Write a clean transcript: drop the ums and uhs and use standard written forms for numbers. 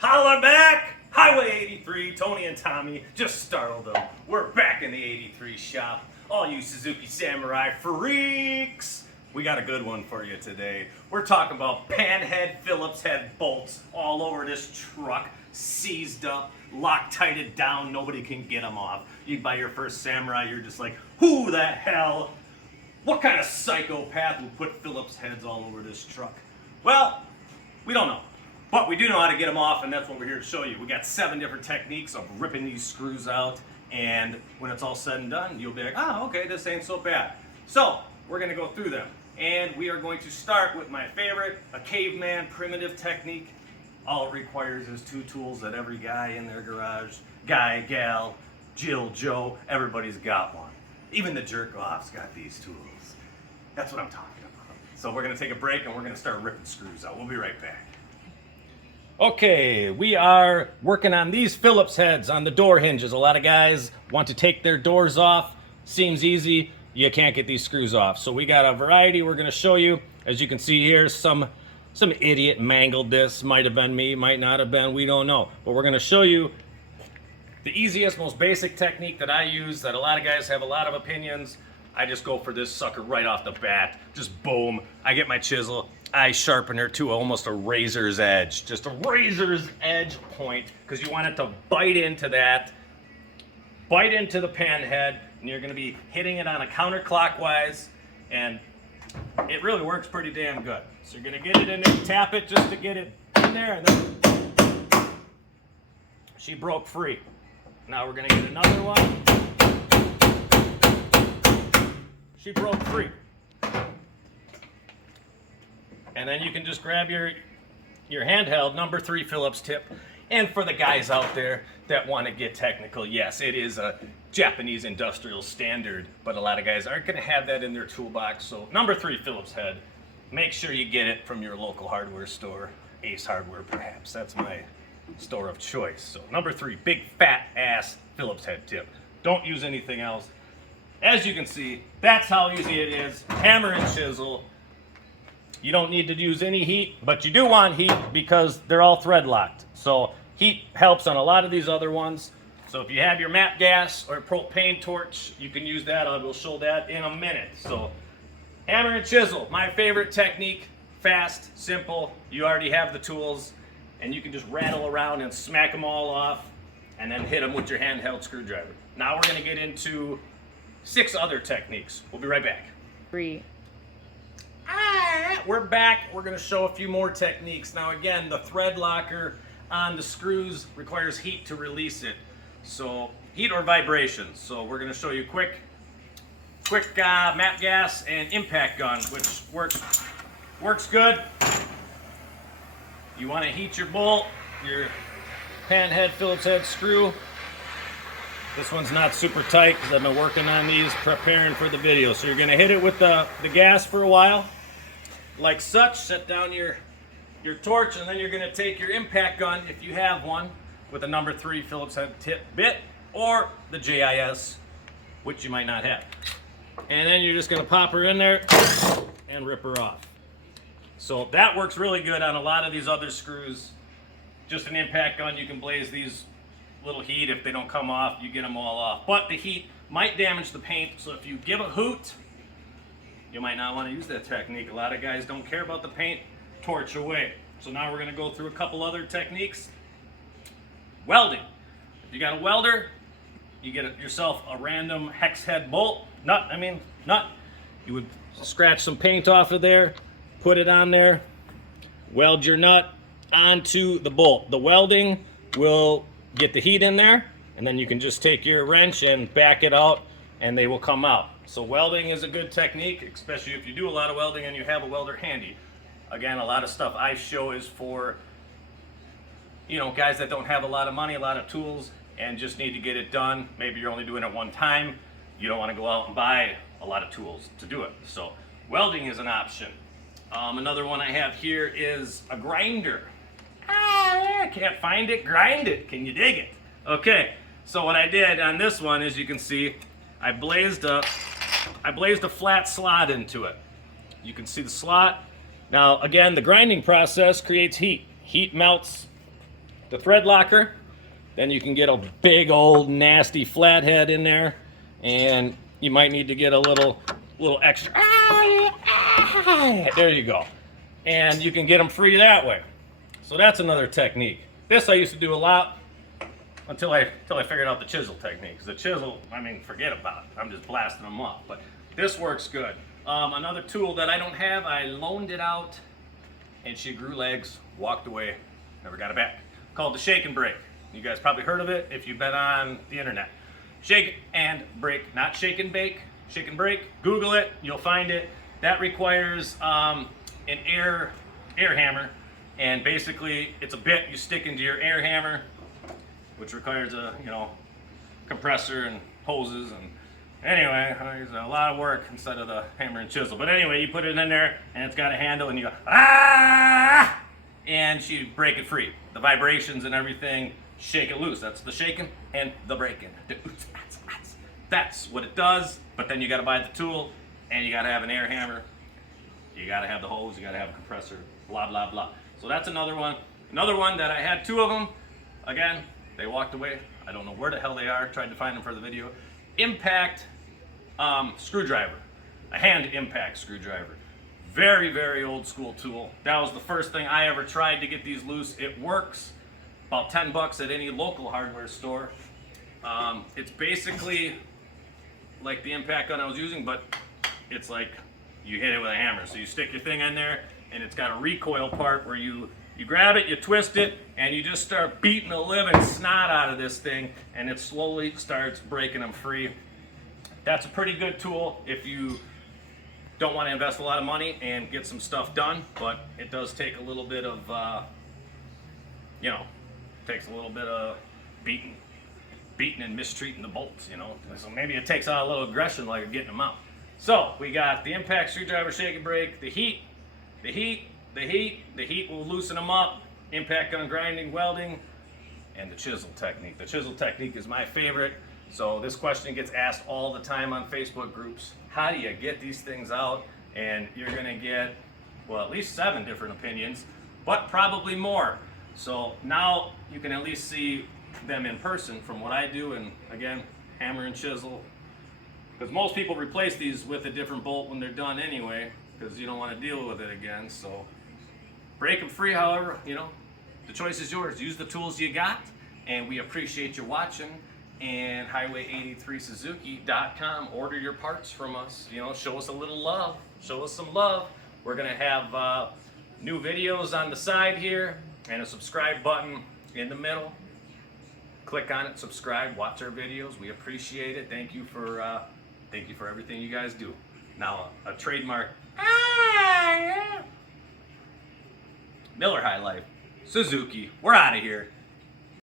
Holla back! Hwy83, Tony and Tommy just startled them. We're back in the 83 shop. All you Suzuki Samurai freaks! We got a good one for you today. We're talking about panhead Phillips head bolts all over this truck, seized up, Loctited down, nobody can get them off. You buy your first Samurai, you're just like, who the hell? What kind of psychopath would put Phillips heads all over this truck? Well, we don't know. But we do know how to get them off, and that's what we're here to show you. We got 7 different techniques of ripping these screws out, and when it's all said and done, you'll be like, oh, okay, this ain't so bad. So, we're gonna go through them. And we are going to start with my favorite, a caveman primitive technique. All it requires is 2 tools that every guy in their garage, guy, gal, Jill, Joe, everybody's got one. Even the jerk-offs got these tools. That's what I'm talking about. So we're gonna take a break and we're gonna start ripping screws out. We'll be right back. Okay, we are working on these Phillips heads on the door hinges. A lot of guys want to take their doors off. Seems easy. You can't get these screws off. So we got a variety we're going to show you. As you can see here, some idiot mangled this. Might have been me, might not have been, we don't know. But we're going to show you the easiest, most basic technique that I use that a lot of guys have a lot of opinions. I just go for this sucker right off the bat. Just boom. I get my chisel. I sharpen her to almost a razor's edge. Just a razor's edge point, because you want it to bite into that. Bite into the pan head, and you're going to be hitting it on a counterclockwise, and it really works pretty damn good. So you're going to get it in there, tap it just to get it in there, and then she broke free. Now we're going to get another one. She broke free. And then you can just grab your handheld number 3 Phillips tip. And for the guys out there that want to get technical, yes, it is a Japanese industrial standard, but a lot of guys aren't going to have that in their toolbox. So number 3 Phillips head, make sure you get it from your local hardware store, Ace Hardware perhaps. That's my store of choice. So number 3, big fat ass Phillips head tip. Don't use anything else. As you can see, that's how easy it is. Hammer and chisel. You don't need to use any heat, but you do want heat because they're all thread locked. So heat helps on a lot of these other ones. So if you have your MAP gas or propane torch, you can use that. I will show that in a minute. So hammer and chisel, my favorite technique. Fast, simple. You already have the tools, and you can just rattle around and smack them all off, and then hit them with your handheld screwdriver. Now we're going to get into 6 other techniques. We'll be right back. 3. We're back. We're going to show a few more techniques. Now again, the thread locker on the screws requires heat to release it. So heat or vibrations. So we're going to show you quick MAP gas and impact gun, which works good. You want to heat your bolt, your pan head Phillips head screw. This one's not super tight because I've been working on these preparing for the video. So you're going to hit it with the gas for a while, like such. Set down your torch, and then you're going to take your impact gun, if you have one, with a number 3 Phillips head tip bit, or the JIS, which you might not have. And then you're just going to pop her in there and rip her off. So that works really good on a lot of these other screws. Just an impact gun, you can blaze these little heat. If they don't come off, you get them all off. But the heat might damage the paint, so if you give a hoot, you might not want to use that technique. A lot of guys don't care about the paint. Torch away. So now we're going to go through a couple other techniques. Welding. If you got a welder, you get yourself a random hex head bolt. Nut. You would scratch some paint off of there, put it on there, weld your nut onto the bolt. The welding will get the heat in there, and then you can just take your wrench and back it out, and they will come out. So welding is a good technique, especially if you do a lot of welding and you have a welder handy. Again, a lot of stuff I show is for, guys that don't have a lot of money, a lot of tools, and just need to get it done. Maybe you're only doing it one time. You don't want to go out and buy a lot of tools to do it. So welding is an option. Another one I have here is a grinder. I can't find it, grind it. Can you dig it? Okay, so what I did on this one, as you can see, I blazed a flat slot into it. You can see the slot. Now, again, the grinding process creates heat. Heat melts the thread locker. Then you can get a big old nasty flathead in there, and you might need to get a little extra. There you go. And you can get them free that way. So that's another technique. This I used to do a lot until I figured out the chisel technique. Because the chisel, I mean, forget about it. I'm just blasting them up. But this works good. Another tool that I don't have, I loaned it out, and she grew legs, walked away, never got it back. Called the shake and brake. You guys probably heard of it if you've been on the internet. Shake and brake, not shake and bake, shake and brake. Google it, you'll find it. That requires an air hammer, and basically it's a bit you stick into your air hammer, which requires a compressor and hoses, and anyway, there's a lot of work instead of the hammer and chisel. But anyway, you put it in there, and it's got a handle, and you go and you break it free. The vibrations and everything shake it loose. That's the shaking and the breaking. That's what it does. But then you got to buy the tool, and you got to have an air hammer. You got to have the hose. You got to have a compressor. Blah blah blah. So that's another one. Another one that I had two of them. Again, they walked away. I don't know where the hell they are. Tried to find them for the video. Impact screwdriver, a hand impact screwdriver. Very, very old school tool. That was the first thing I ever tried to get these loose. It works. About 10 bucks at any local hardware store. It's basically like the impact gun I was using, but it's like you hit it with a hammer. So you stick your thing in there, and it's got a recoil part where you grab it, you twist it, and you just start beating the living snot out of this thing, and it slowly starts breaking them free. That's a pretty good tool if you don't want to invest a lot of money and get some stuff done, but it does take a little bit of, takes a little bit of beating and mistreating the bolts, So maybe it takes out a little aggression like you're getting them out. So we got the impact screwdriver, shake and brake, the heat will loosen them up, impact gun grinding, welding, and the chisel technique. The chisel technique is my favorite. So this question gets asked all the time on Facebook groups. How do you get these things out? And you're gonna get, well, at least 7 different opinions, but probably more. So now you can at least see them in person from what I do, and again, hammer and chisel. Because most people replace these with a different bolt when they're done anyway, because you don't want to deal with it again. So break them free, however, the choice is yours. Use the tools you got, and we appreciate you watching. And Hwy83Suzuki.com. Order your parts from us. Show us a little love. Show us some love. We're gonna have new videos on the side here, and a subscribe button in the middle. Click on it, subscribe, watch our videos. We appreciate it. Thank you for everything you guys do. Now a trademark. Miller High Life, Suzuki. We're out of here.